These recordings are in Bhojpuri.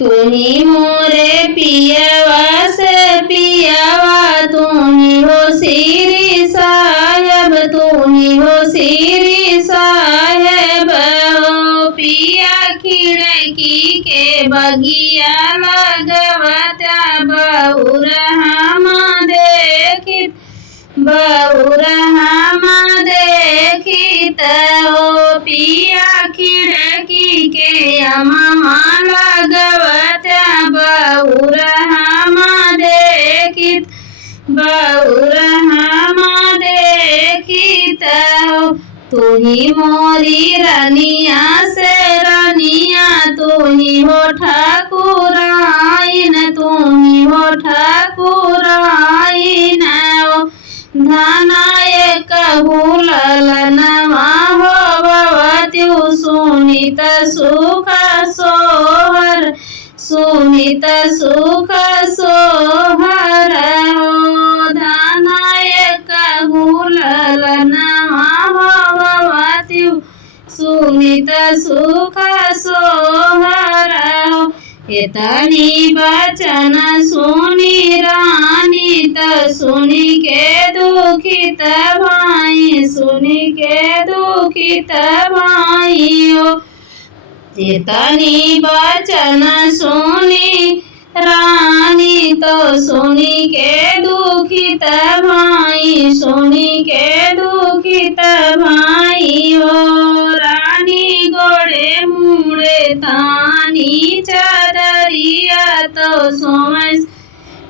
तू ही मोरे पियवा से पियवा, तू ही हो श्री साहेब, तू ही हो श्री साहेब। पिया खिड़की के बगिया लगवत्या, बहुरहम देखित बहुरहम देखित। ओ पिया खिड़की के अममा लगवत्या, बहुरहम देखित बहुरहम देखित। तू ही मोरी रनिया से रनिया, तू ही हो ठाकुराइन, तू ही हो ठाकुराइन। धनाय कहूलल नवा हो भवत्यु, सुनित सुख सोहर सुनित सुख सोहर। धनाय कहूलल नवा हो भवत्यु, सुनित सुख सोहर। इतनी बचन सुनी रानी, त सुनी के दुखित भाई, सुनी के दुखित भाई। इतनी बचन सुनी रानी, तो सुनी के दुखित भाई, सुनी के दुखित भाई। रानी गोड़े मुड़े तानी चादरिया, तो सोमय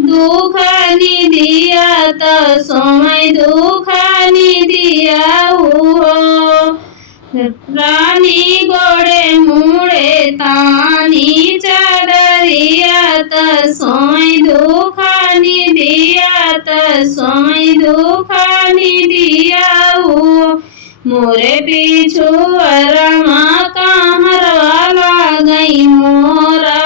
दुख निदिया, तो सोमय दुख निदिया हो। रानी गोड़े मुड़े तानी चादरिया, त सोमय दुख निदिया, त सोमय दुख निदिया हो। मोरे पीछू अरमा कहरवा लागई, मोरा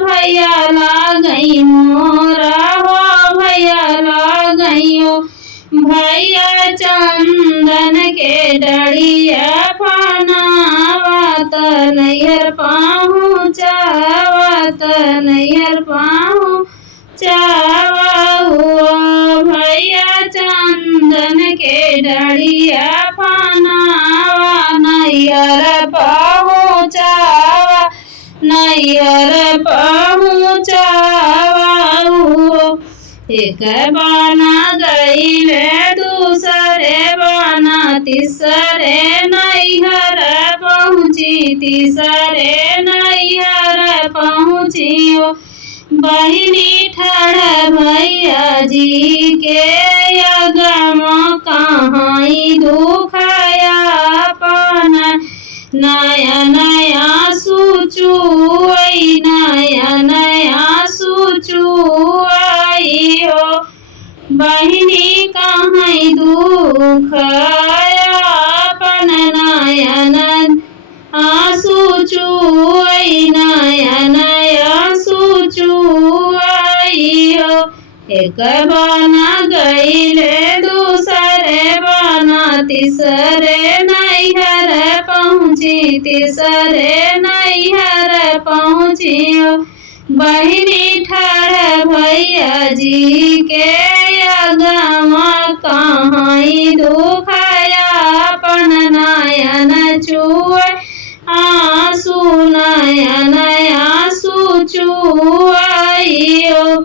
भैया लागई, मोरा हो भैया लागई। भैया चंदन के डड़िया फनावत, नैहर पहुँचावत, नैहर पहुँचावा हुआ। भैया चंदन के डड़िया फनावा, नैहर पहुँचावा, नैहर पहुँचावा हुआ। एक बाना गईले दूसरे बाना, तीसरे नैहर पहुँची, तीसरे नैहर पहुँची। बहिनी ठाड़ भैया जी के अगम कहाई दुखया पाना। नया नया सुचुई, नया नया सुचुई हो। बहिनी कहाई दुखया पन, नयन आंसू चुई, नयन आंसू चुई हो। एक बाना गईले दूसरे बाना, तीसरे नैहर पहुँची, तीसरे नैहर पहुँची हो। बहिनी ठाड़ भैया जी के अगम कहाई दुखया पन, नयन चुए आंसू, नयन आंसू चुई हो।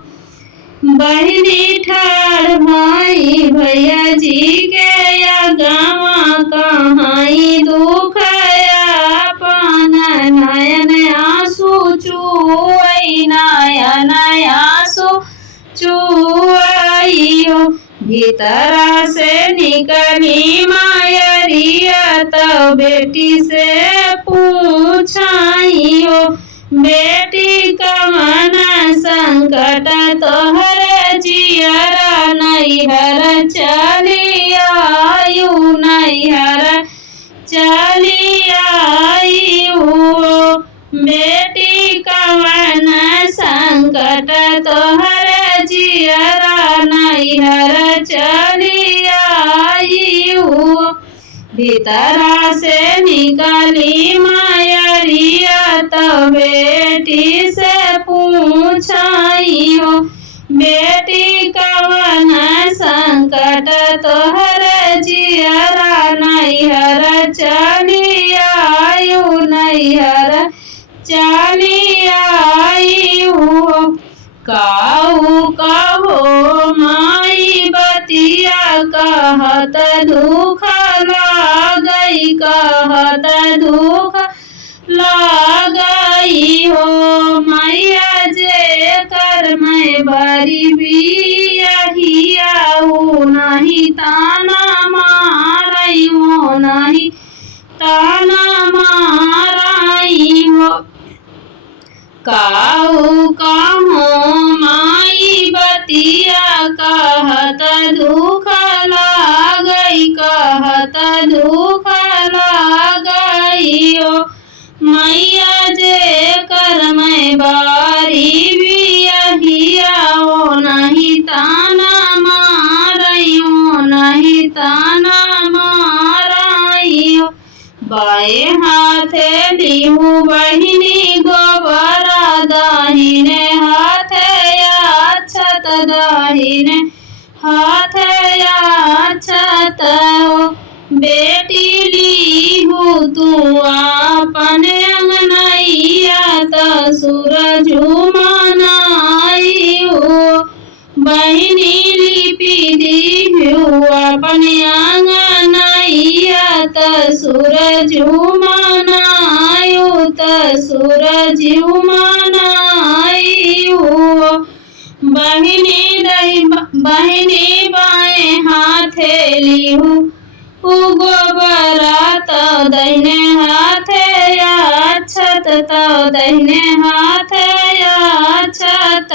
बहिनी ठाड़ भाई भैया जी के अगम कहाई दुखया पन, नयन आंसू चुई, नयन आंसू चुई हो। भीतरा से निकली मायरिया, तो बेटी से पूछाई हो। बेटी कमन संकट तोहर जियरा, नैहर चली आयु, नैहर चली आयु। बेटी कमन संकट तोहर जियरा, नैहर चली आयु। भीतरा से निकली मायरिया, तो बेटी से बेटी कवन संकट तोहर जियरा नैहर चली आयु नैहर चली आयु काऊ कहो माई बतिया कहत दुख लागई कहत दुख लागई हो मैया जे कर मैं बरी बियाहियाऊ नहीं ताना मारई हो नहीं ताना मारई हो काऊ कहो माई बतिया कहत दुख लागई कहत दुख लागई हो मैया जे कर मैं बारी बियाहियाओ नहीं ताना मारइयो नहीं ताना मारइयो बाए हाथे लिहू बहिनी गोबरा दाहिने हाथे अक्षत दाहिने हाथे अक्षत बेटी लीहू तू अपने अंगनैया त सूरज मनाई हो बहिनी लिपि दीहू अपने अंगनैया त सूरज मनायु त सूरज मनाई हो बहिनी बाएं हाथे लिहू गोबरा तो दहिने हाथे अक्षत तो दहिने हाथे अक्षत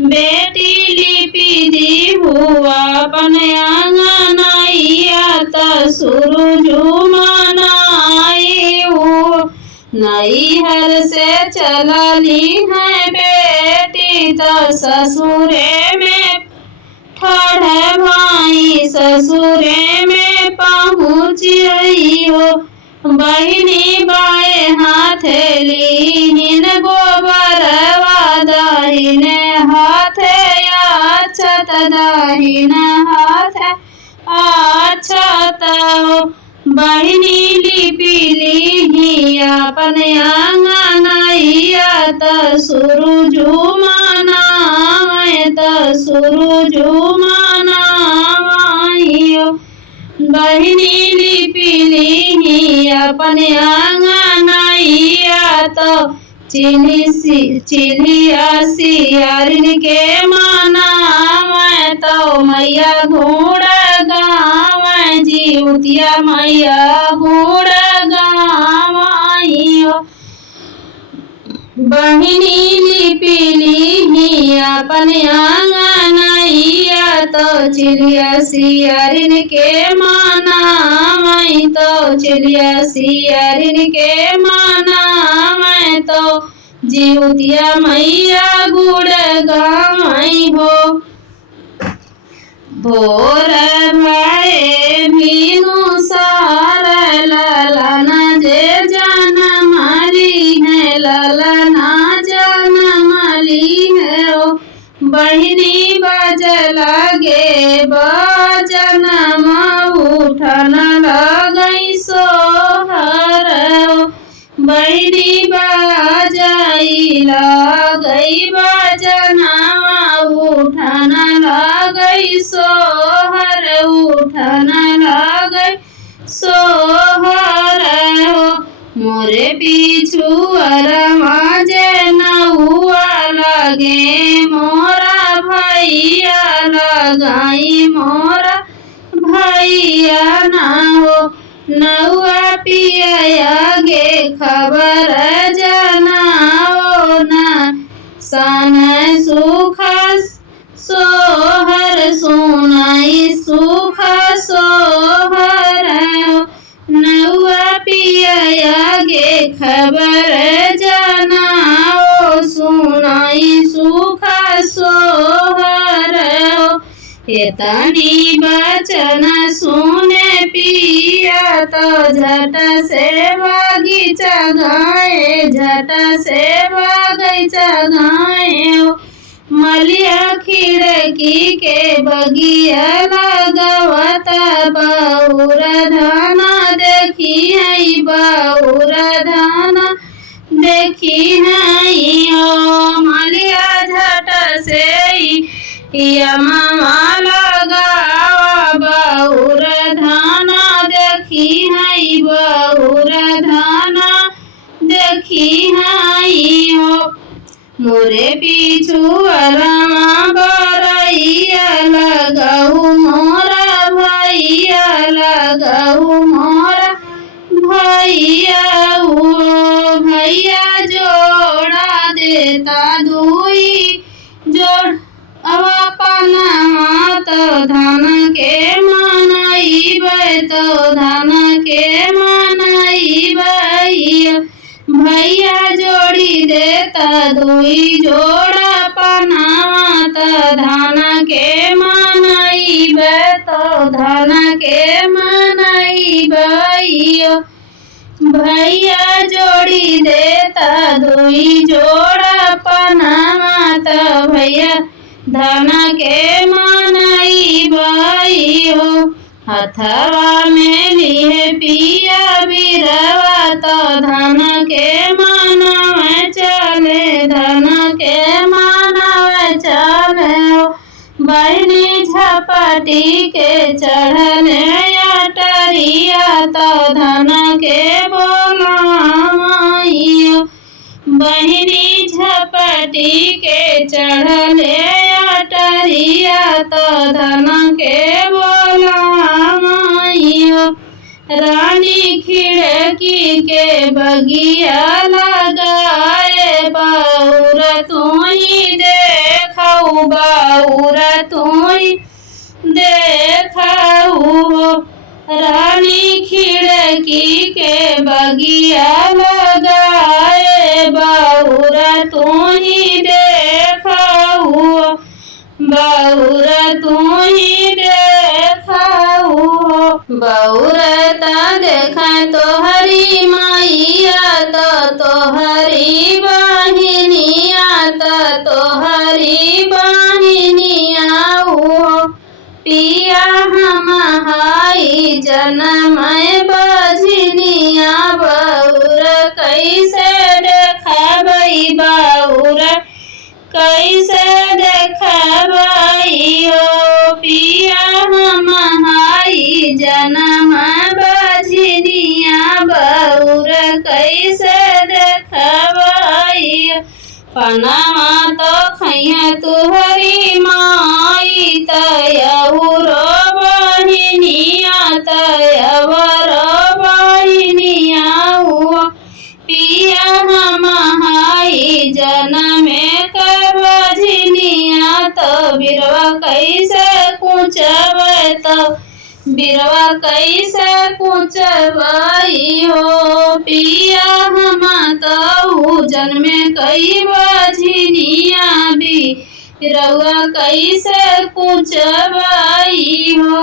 बेटी लिपि दीहू अपन अंगनैया तो सूरज मनाई हो नैहर से चलली है बेटी तो ससुरे में ठाढ़ भाई ससुरे में पहुँची हो बहिनी बाए हाथे लीन गोबरवा दाहिने हाथे अक्षत दाहिने हाथे अक्षत बहिनी लिपि लीही अपन अंगनैया त सूरज मनाए त सूरज मनाइयो बहिनी लिपि लीही अपन अंगनैया तो चिलिया सियारिन के मनावे तो मैया घोड़ गावे जीवतिया मैया घोड़ गावाइयो बहिनी लिपि लीही अपन अंगनैया तो चिलिया सियारिन के मनावे तो चिलिया सियारिन के मनावे तो जीवतिया मैया गुड़ गाई हो भोर भये मीनू सार ललना जे जनमली है ललना जनमली है ओ बहिनी बज लगे बजन उठन लगई सोहर बहिनी बजाई लगई बजना उठन लगई सोहर उठन लगई सोहर मोरे पिछुअर माजे नौआ लगे मोरा भैया लगाई मोरा भैया ना हो नौआ पिया गे खबर जनाओ ना सन सुख सोहर सुनाई सुख सोहर नौआ पिया गे खबर जनाओ सुनाई सुख सोहर इतनी बचन सुने पिया तो झट से बगीचा गाए झट से बगीचा गाए मलिया खिड़की के बगिया लगावता बहुर धान देखी है बहुर धान देखी है मलिया झट से मामा लगावा बहुर धान देखी है बहुर धान देखी है मोरे पीछू रमा बरैया लगाऊ मोरा भैया लगाऊ मोरा भैया भैया जोड़ा देता दुई जोड़ अब पना तो धान के मनईबे तो धान के मनईबे भैया जोड़ी देता दुई जोड़ा पना तो धान के मनईबे तो धान के मनईबे भैया जोड़ी देता दुई जोड़ा पना तो भैया धान के मनईबे हथवा में लिए पिया बिरवा तो धान के मनवे चले धान के मनवे चले बहनी झपटी के चढ़ने अटरिया तो धान के बोलाइयो बहनी झपटी के चढ़ने अटरिया तो धान के बोलाइयो रानी खिड़की के बगिया लगाए बाउर तुई देखऊ बाउर तुई देखऊ रानी खिड़की के बगिया लगाए बाउर तुई देखऊ बाउर तुई देखऊ बहुरता देखा तोहरी मैया तो तोहरी बहिनिया तो तोहरी बहिनिया पिया हम हाई जनम बजनिया बहुर कैसे देखबई बहुर कैसे देखबई पिया हम हाई जनम बजनिया बहुर कैसे देखबई पनावा तो खैया तुहरी माई तयहुरो बहिनिया तयवरो बहिनिया पिया हम हाई जनमे कर बजनिया तो बिरवा कैसे कुचबे तो बिरवा कैसे कुचबई हो पिया हम तो जन्मे कई बजनिया भी रउआ कैसे कुचबई हो।